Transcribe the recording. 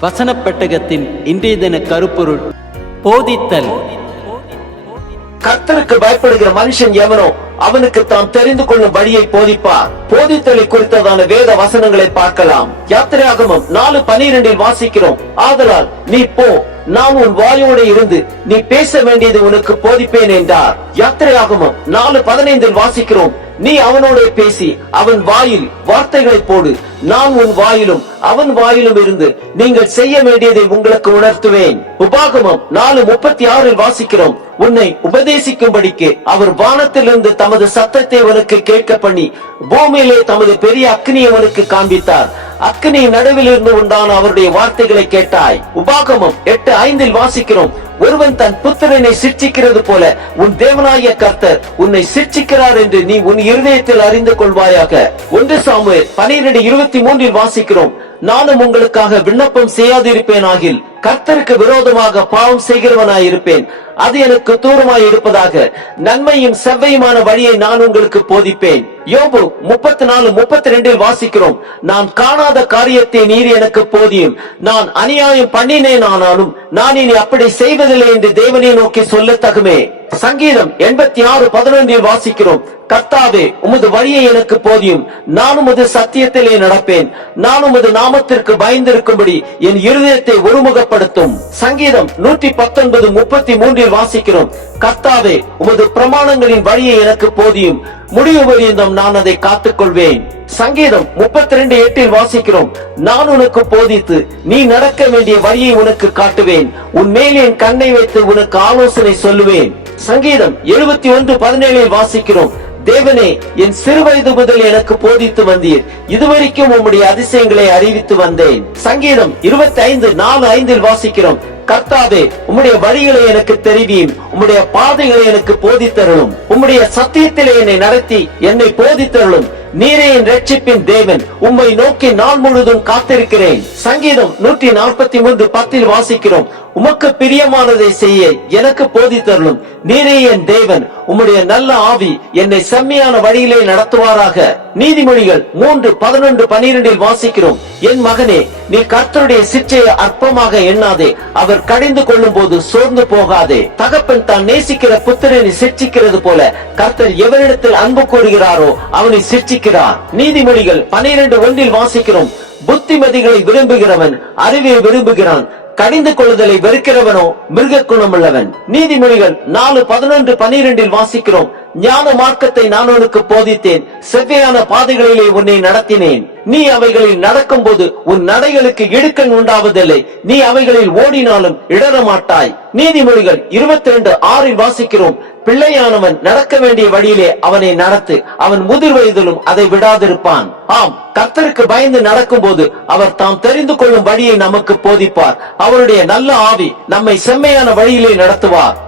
வசனப் பெட்டகத்தின் இன்றைய தின கருப்பொருள் போதித்தல். கர்த்தருக்கு பயப்படுகிற மனுஷன் எவனோ அவனுக்கு தாம் தெரிந்து கொள்ளும் வழியை போதிப்பார். போதித்தலை குறித்ததான வேத வசனங்களை பார்க்கலாம். யாத்திரையாகமம் நாலு பனிரெண்டில் வாசிக்கிறோம். ஆதலால் நீ போ. நான் உன் வாயோட இருந்து நீ பேச வேண்டியது உனக்கு போதிப்பேன் என்றார். யாத்திரையாகமம் நாலு பதினைந்தில் வாசிக்கிறோம். நீ அவனோட பேசி அவன் வாயில் வார்த்தைகளை போடு. நான் உன் வாயிலும் அவன் வாயிலும் இருந்து நீங்கள் செய்ய வேண்டியதை உங்களுக்கு உணர்த்துவேன். உபாகமம் நாலு முப்பத்தி ஆறில் வாசிக்கிறோம். உன்னை உபதேசிக்கும்படிக்கு அவர் வானத்திலிருந்து தமது சத்தத்தை உனக்கு கேட்க பண்ணி பூமியிலே தமது பெரிய அக்னியை உனக்கு காண்பித்தார். அக்னி நடுவில் இருந்து உண்டான அவருடைய வார்த்தைகளை கேட்டாய். உபாகமம் எட்டு ஐந்தில் வாசிக்கிறோம். ஒருவன் தன் புத்திரனை சிற்சிக்கிறது போல உன் தேவனாய கர்த்தர் உன்னை சிர்ச்சிக்கிறார் என்று நீ உன் இருதயத்தில் அறிந்து கொள்வாயாக. ஒன்று சாமுவேல் பனிரெண்டு இருபத்தி மூன்றில் வாசிக்கிறோம். நானும் உங்களுக்காக விண்ணப்பம் செய்யாதிருப்பேனாகில் கர்த்தருக்கு விரோதமாக பாவம் செய்கிறவனாய் இருப்பேன். அது எனக்கு தூரமாய் இருப்பதாக நன்மையும் செவ்வையுமான வழியை நான் உங்களுக்கு போதிப்பேன். யோபு முப்பத்தி நாலு முப்பத்தி ரெண்டில் வாசிக்கிறோம். நான் காணாத காரியத்தை நீர் எனக்கு போதியும். நான் அநியாயம் பண்ணினேன் ஆனாலும் நான் இனி அப்படி செய்வதில்லை என்று தேவனை நோக்கி சொல்லத்தகுமே. சங்கீதம் எண்பத்தி ஆறு பதினொன்றில் வாசிக்கிறோம். கர்த்தாவே உமது வழியை எனக்கு போதியும். நான் உமது சத்தியத்திலே நடப்பேன். நான் உமது நாமத்திற்கு பயந்திருக்கும்படி என் இருதயத்தை ஒருமுகப்படுத்தும். சங்கீதம் நூற்றி பத்தொன்பது முப்பத்தி மூன்றில் வாசிக்கிறோம். கர்த்தாவே உமது பிரமாணங்களின் வழியை எனக்கு போதியும். முடிவு பரியந்தம் நான் அதை காத்துக்கொள்வேன். சங்கீதம் முப்பத்தி ரெண்டு எட்டில் வாசிக்கிறோம். நான் உனக்கு போதித்து நீ நடக்க வேண்டிய வழியை உனக்கு காட்டுவேன். உன் மேல் என் கண்ணை வைத்து உனக்கு ஆலோசனை சொல்லுவேன். சங்கீதம் எழுபத்தி ஒன்று பதினேழில் வாசிக்கிறோம். தேவனே என் சிறுவயது முதல் எனக்கு போதித்து வந்தீர். இதுவரைக்கும் உம்முடைய அதிசயங்களை அறிவித்து வந்தேன். சங்கீதம் இருபத்தி ஐந்து நாலு ஐந்தில் வாசிக்கிறோம். கர்த்தாவே உம்முடைய வழிகளை எனக்கு தெரிவியும். உம்முடைய பாதைகளை எனக்கு போதித்தருளும். உம்முடைய சத்தியத்திலே என்னை நடத்தி என்னை போதித்தருளும். நீரே என் ரட்சிப்பின் தேவன். உம்மை நோக்கி நாள் முழுதும் காத்திருக்கிறேன். சங்கீதம் நூற்றி நாற்பத்தி மூன்று பத்தில் வாசிக்கிறோம். உமக்கு பிரியமானதை செய்ய எனக்கு போதித்தருளும். நீரே என் தேவன். உம்முடைய நல்ல ஆவி என்னை செம்மையான வழியிலே நடத்துவாராக. நீதிமொழிகள் மூன்று பதினொன்று பனிரெண்டில் வாசிக்கிறோம். என் மகனே நீ கர்த்தருடைய சிற்றையை அற்பமாக எண்ணாதே. அவர் கடிந்து கொள்ளும் போது சோர்ந்து போகாதே. தகப்பன் தான் நேசிக்கிற புத்திரனை சிற்சிக்கிறது போல கர்த்தர் எவரிடத்தில் அன்பு கூறுகிறாரோ அவனை சிற்சிக்கிறார் நீதிமொழிகள் பனிரெண்டு ஒன்றில் வாசிக்கிறோம். புத்திமதிகளை விரும்புகிறவன் அறிவை விரும்புகிறான். கடிந்து கொள்ளுதலை வெறுக்கிறவனோ மிருக குணமுள்ளவன். நீதிமொழிகள் நாலு பதினொன்று பனிரெண்டில் வாசிக்கிறோம். ஞான மார்க்கத்தை நான் உனக்கு போதித்தேன். செவ்வையான பாதைகளிலே உன்னை நடத்தினேன். நீ அவைகளில் நடக்கும் போது உன் நடைகளுக்கு இடுக்கண் உண்டாவதில்லை. நீ அவைகளில் ஓடினாலும் இடரமாட்டாய் நீதிமொழிகள் இருபத்தி ரெண்டு ஆறில் வாசிக்கிறோம். பிள்ளையானவன் நடக்க வேண்டிய வழியிலே அவனை நடத்து. அவன் முதிர் வயதிலும் அதை விடாதிருப்பான். ஆம் கர்த்தருக்கு பயந்து நடக்கும் போது அவர் தாம் தெரிந்து கொள்ளும் வழியை நமக்கு போதிப்பார். அவருடைய நல்ல ஆவி நம்மை செம்மையான வழியிலே நடத்துவார்.